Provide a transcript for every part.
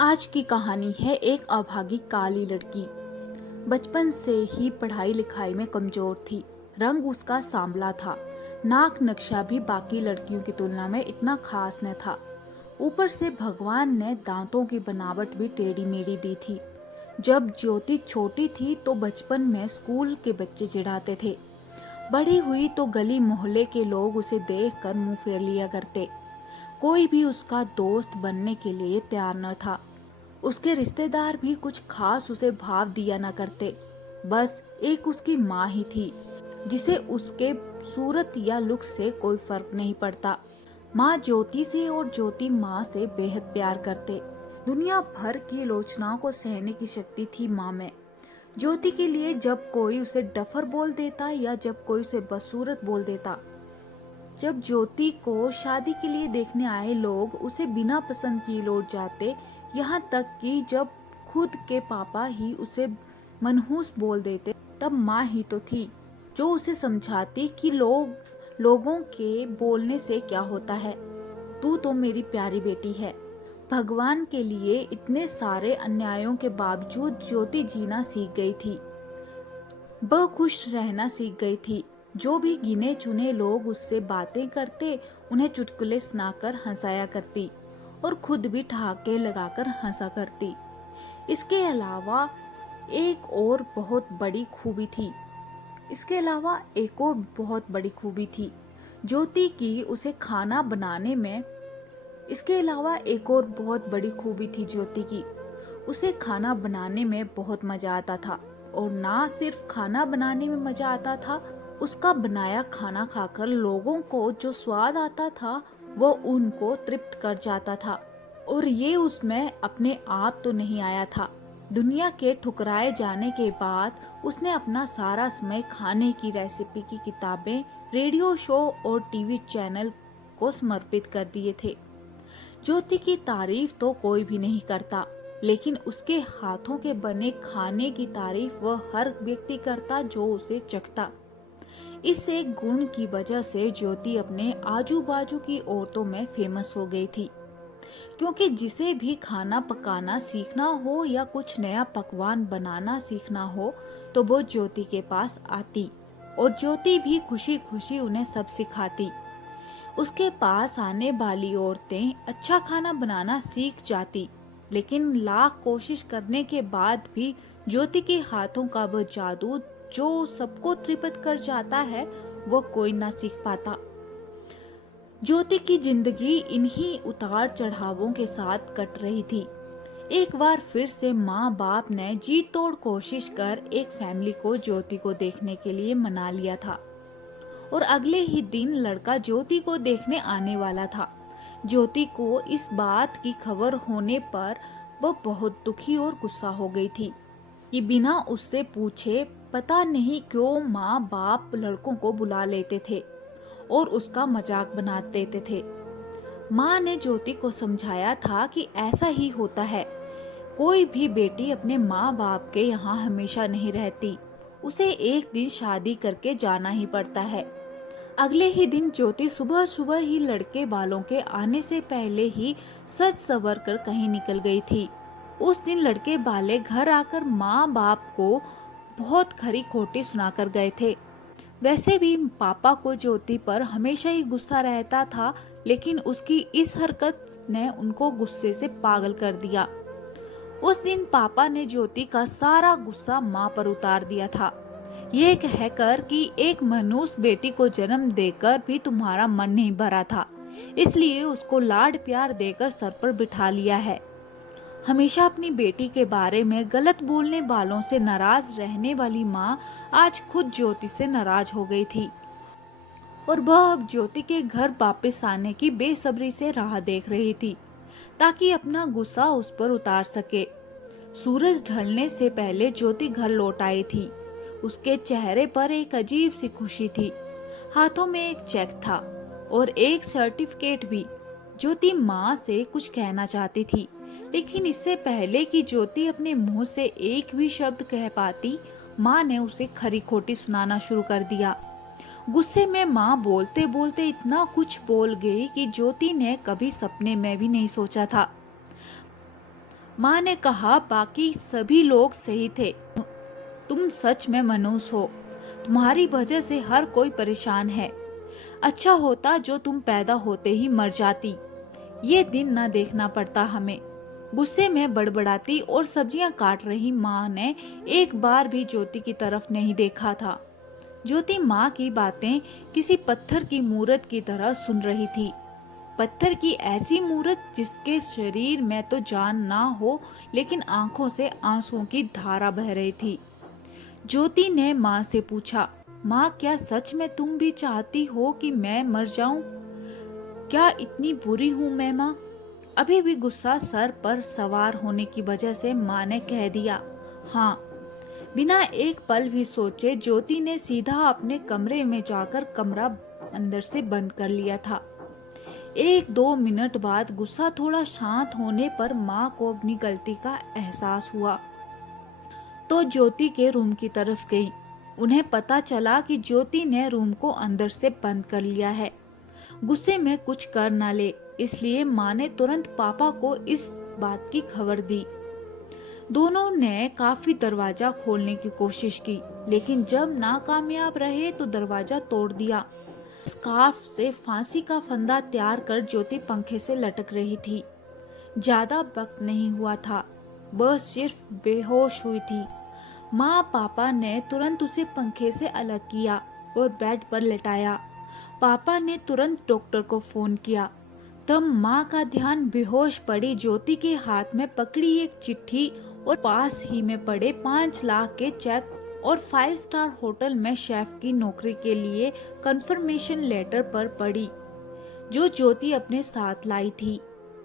आज की कहानी है एक अभागी काली लड़की। बचपन से ही पढ़ाई लिखाई में कमजोर थी। रंग उसका सांवला था। नाक नक्शा भी बाकी लड़कियों की तुलना में इतना खास न था। ऊपर से भगवान ने दांतों की बनावट भी टेढ़ी मेढ़ी दी थी। जब ज्योति छोटी थी तो बचपन में स्कूल के बच्चे चिढ़ाते थे। बड़ी हुई तो गली मोहल्ले के लोग उसे देखकर मुंह फेर लिया करते। कोई भी उसका दोस्त बनने के लिए तैयार न था। उसके रिश्तेदार भी कुछ खास उसे भाव दिया न करते। बस एक उसकी माँ ही थी जिसे उसके सूरत या लुक से कोई फर्क नहीं पड़ता। माँ ज्योति से और ज्योति माँ से बेहद प्यार करते। दुनिया भर की आलोचनाओं को सहने की शक्ति थी माँ में। ज्योति के लिए जब कोई उसे डफर बोल देता या जब कोई उसे बदसूरत बोल देता, जब ज्योति को शादी के लिए देखने आए लोग उसे बिना पसंद किए लौट जाते, यहाँ तक कि जब खुद के पापा ही उसे मनहूस बोल देते, तब माँ ही तो थी जो उसे समझाती कि लोगों के बोलने से क्या होता है, तू तो मेरी प्यारी बेटी है। भगवान के लिए इतने सारे अन्यायों के बावजूद ज्योति जीना सीख गई थी। वह खुश रहना सीख गई थी। जो भी गिने चुने लोग उससे बातें करते, उन्हें चुटकुले सुनाकर हंसाया करती और खुद भी ठहाके लगाकर हंसा करती। इसके अलावा एक और बहुत बड़ी खूबी थी। इसके अलावा एक और बहुत बड़ी खूबी थी ज्योति की, उसे खाना बनाने में इसके अलावा एक और बहुत बड़ी खूबी थी ज्योति की, उसे खाना बनाने में बहुत मजा आता था। और ना सिर्फ खाना बनाने में मजा आता था, उसका बनाया खाना खाकर लोगों को जो स्वाद आता था वो उनको तृप्त कर जाता था। और ये उसमें अपने आप तो नहीं आया था। दुनिया के ठुकराए जाने के बाद उसने अपना सारा समय खाने की रेसिपी की किताबें, रेडियो शो और टीवी चैनल को समर्पित कर दिए थे। ज्योति की तारीफ तो कोई भी नहीं करता, लेकिन उसके हाथों के बने खाने की तारीफ वह हर व्यक्ति करता जो उसे चखता। इस एक गुण की वजह से ज्योति अपने आजू बाजू की औरतों में फेमस हो गई थी, क्योंकि जिसे भी खाना पकाना सीखना हो या कुछ नया पकवान बनाना सीखना हो तो वो ज्योति के पास आती और ज्योति भी खुशी खुशी उन्हें सब सिखाती। उसके पास आने वाली औरतें अच्छा खाना बनाना सीख जाती, लेकिन लाख कोशिश करने के बाद भी ज्योति के हाथों का वह जादू जो सबको तृप्त कर जाता है, वो कोई ना सीख पाता। ज्योति की जिंदगी इन्हीं उतार चढ़ावों के साथ कट रही थी। एक बार फिर से माँ बाप ने जी तोड़ कोशिश कर एक फैमिली को ज्योति को देखने के लिए मना लिया था और अगले ही दिन लड़का ज्योति को देखने आने वाला था। ज्योति को इस बात की खबर होने पर वह बहुत दुखी और गुस्सा हो गई थी कि बिना उससे पूछे पता नहीं क्यों माँ बाप लड़कों को बुला लेते थे और उसका मजाक बना देते थे। माँ ने ज्योति को समझाया था कि ऐसा ही होता है, कोई भी बेटी अपने माँ बाप के यहाँ हमेशा नहीं रहती, उसे एक दिन शादी करके जाना ही पड़ता है। अगले ही दिन ज्योति सुबह सुबह ही लड़के वालों के आने से पहले ही सज संवर कर कहीं निकल गई थी। उस दिन लड़के वाले घर आकर माँ बाप को बहुत खरी खोटी सुनाकर गए थे। वैसे भी पापा को ज्योति पर हमेशा ही गुस्सा रहता था, लेकिन उसकी इस हरकत ने उनको गुस्से से पागल कर दिया। उस दिन पापा ने ज्योति का सारा गुस्सा माँ पर उतार दिया था, ये कहकर कि एक मनुष्य बेटी को जन्म देकर भी तुम्हारा मन नहीं भरा था, इसलिए उसको लाड प्यार देकर सर पर बिठा लिया है। हमेशा अपनी बेटी के बारे में गलत बोलने वालों से नाराज रहने वाली माँ आज खुद ज्योति से नाराज हो गई थी और वह अब ज्योति के घर वापस आने की बेसब्री से राह देख रही थी ताकि अपना गुस्सा उस पर उतार सके। सूरज ढलने से पहले ज्योति घर लौट आई थी। उसके चेहरे पर एक अजीब सी खुशी थी। हाथों में एक चेक था और एक सर्टिफिकेट भी। ज्योति माँ से कुछ कहना चाहती थी, लेकिन इससे पहले कि ज्योति अपने मुंह से एक भी शब्द कह पाती, माँ ने उसे खरी खोटी सुनाना शुरू कर दिया। गुस्से में माँ बोलते बोलते इतना कुछ बोल गई कि ज्योति ने कभी सपने में भी नहीं सोचा था। माँ ने कहा, बाकी सभी लोग सही थे, तुम सच में मनुष्य हो, तुम्हारी वजह से हर कोई परेशान है। अच्छा होता जो तुम पैदा होते ही मर जाती, ये दिन न देखना पड़ता हमें। गुस्से में बड़बड़ाती और सब्जियां काट रही माँ ने एक बार भी ज्योति की तरफ नहीं देखा था। ज्योति माँ की बातें किसी पत्थर की मूरत की तरह सुन रही थी। पत्थर की ऐसी मूरत जिसके शरीर में तो जान ना हो, लेकिन आंखों से आंसुओं की धारा बह रही थी। ज्योति ने माँ से पूछा, माँ क्या सच में तुम भी चाहती हो कि मैं मर जाऊं? क्या इतनी बुरी हूं मैं माँ? अभी भी गुस्सा सर पर सवार होने की वजह से माँ ने कह दिया, हाँ। बिना एक पल भी सोचे ज्योति ने सीधा अपने कमरे में जाकर कमरा अंदर से बंद कर लिया था। 1-2 मिनट बाद गुस्सा थोड़ा शांत होने पर माँ को अपनी गलती का एहसास हुआ तो ज्योति के रूम की तरफ गई। उन्हें पता चला कि ज्योति ने रूम को अंदर से बंद कर लिया है। गुस्से में कुछ कर ना ले, इसलिए माँ ने तुरंत पापा को इस बात की खबर दी। दोनों ने काफी दरवाजा खोलने की कोशिश की, लेकिन जब नाकामयाब रहे तो दरवाजा तोड़ दिया। स्कार्फ से फांसी का फंदा तैयार कर ज्योति पंखे से लटक रही थी। ज्यादा वक्त नहीं हुआ था, बस सिर्फ बेहोश हुई थी। माँ पापा ने तुरंत उसे पंखे से अलग किया और बेड पर लेटाया। पापा ने तुरंत डॉक्टर को फोन किया। तब माँ का ध्यान बेहोश पड़ी ज्योति के हाथ में पकड़ी एक चिट्ठी और पास ही में पड़े 5 लाख के चेक और 5 स्टार होटल में शेफ की नौकरी के लिए कंफर्मेशन लेटर पर पड़ी, जो ज्योति अपने साथ लाई थी।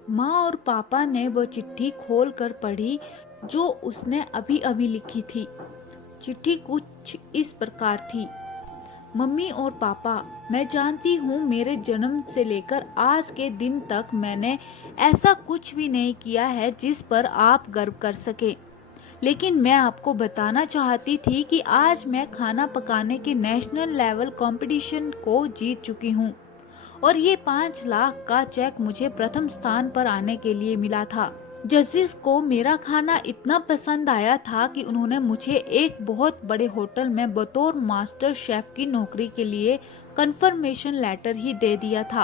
माँ और पापा ने वो चिट्ठी खोल कर पढ़ी जो उसने अभी अभी लिखी थी। चिट्ठी कुछ इस प्रकार थी, मम्मी और पापा, मैं जानती हूँ मेरे जन्म से लेकर आज के दिन तक मैंने ऐसा कुछ भी नहीं किया है जिस पर आप गर्व कर सके, लेकिन मैं आपको बताना चाहती थी कि आज मैं खाना पकाने के नेशनल लेवल कंपटीशन को जीत चुकी हूँ और ये 5 लाख का चेक मुझे प्रथम स्थान पर आने के लिए मिला था। जजेस को मेरा खाना इतना पसंद आया था कि उन्होंने मुझे एक बहुत बड़े होटल में बतौर मास्टर शेफ की नौकरी के लिए कंफर्मेशन लेटर ही दे दिया था।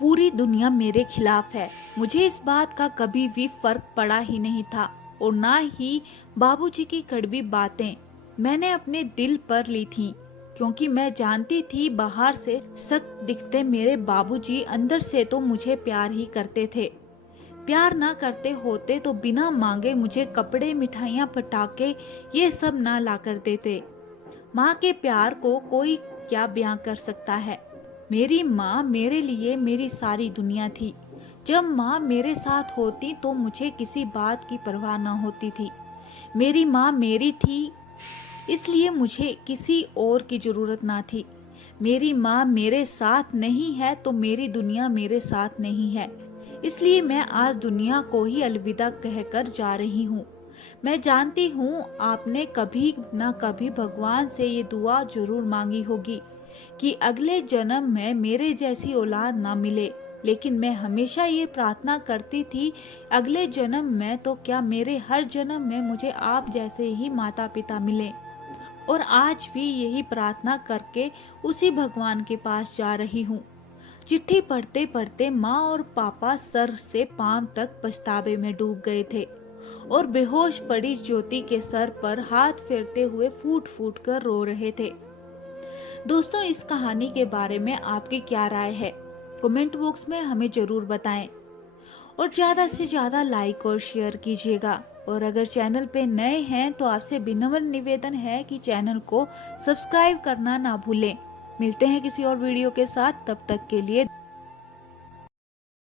पूरी दुनिया मेरे खिलाफ है, मुझे इस बात का कभी भी फर्क पड़ा ही नहीं था और ना ही बाबूजी की कड़वी बातें मैंने अपने दिल पर ली थी, क्योंकि मैं जानती थी बाहर से सख्त दिखते मेरे बाबूजी अंदर से तो मुझे प्यार ही करते थे। प्यार ना करते होते तो बिना मांगे मुझे कपड़े, मिठाइयाँ, पटाखे ये सब ना ला कर देते। माँ के प्यार को कोई क्या बयां कर सकता है। मेरी माँ मेरे लिए मेरी सारी दुनिया थी। जब माँ मेरे साथ होती तो मुझे किसी बात की परवाह ना होती थी। मेरी माँ मेरी थी, इसलिए मुझे किसी और की जरूरत ना थी। मेरी माँ मेरे साथ नहीं है तो मेरी दुनिया मेरे साथ नहीं है, इसलिए मैं आज दुनिया को ही अलविदा कहकर जा रही हूँ। मैं जानती हूँ आपने कभी न कभी भगवान से ये दुआ जरूर मांगी होगी कि अगले जन्म में मेरे जैसी औलाद ना मिले, लेकिन मैं हमेशा ये प्रार्थना करती थी अगले जन्म में तो क्या मेरे हर जन्म में मुझे आप जैसे ही माता पिता मिले। और आज भी यही प्रार्थना करके उसी भगवान के पास जा रही हूँ। चिट्ठी पढ़ते पढ़ते माँ और पापा सर से पांव तक पछतावे में डूब गए थे और बेहोश पड़ी ज्योति के सर पर हाथ फेरते हुए फूट फूट कर रो रहे थे। दोस्तों, इस कहानी के बारे में आपकी क्या राय है? कमेंट बॉक्स में हमें जरूर बताएं और ज्यादा से ज्यादा लाइक और शेयर कीजिएगा। और अगर चैनल पे नए हैं तो आपसे विनम्र निवेदन है कि चैनल को सब्सक्राइब करना ना भूलें। मिलते हैं किसी और वीडियो के साथ, तब तक के लिए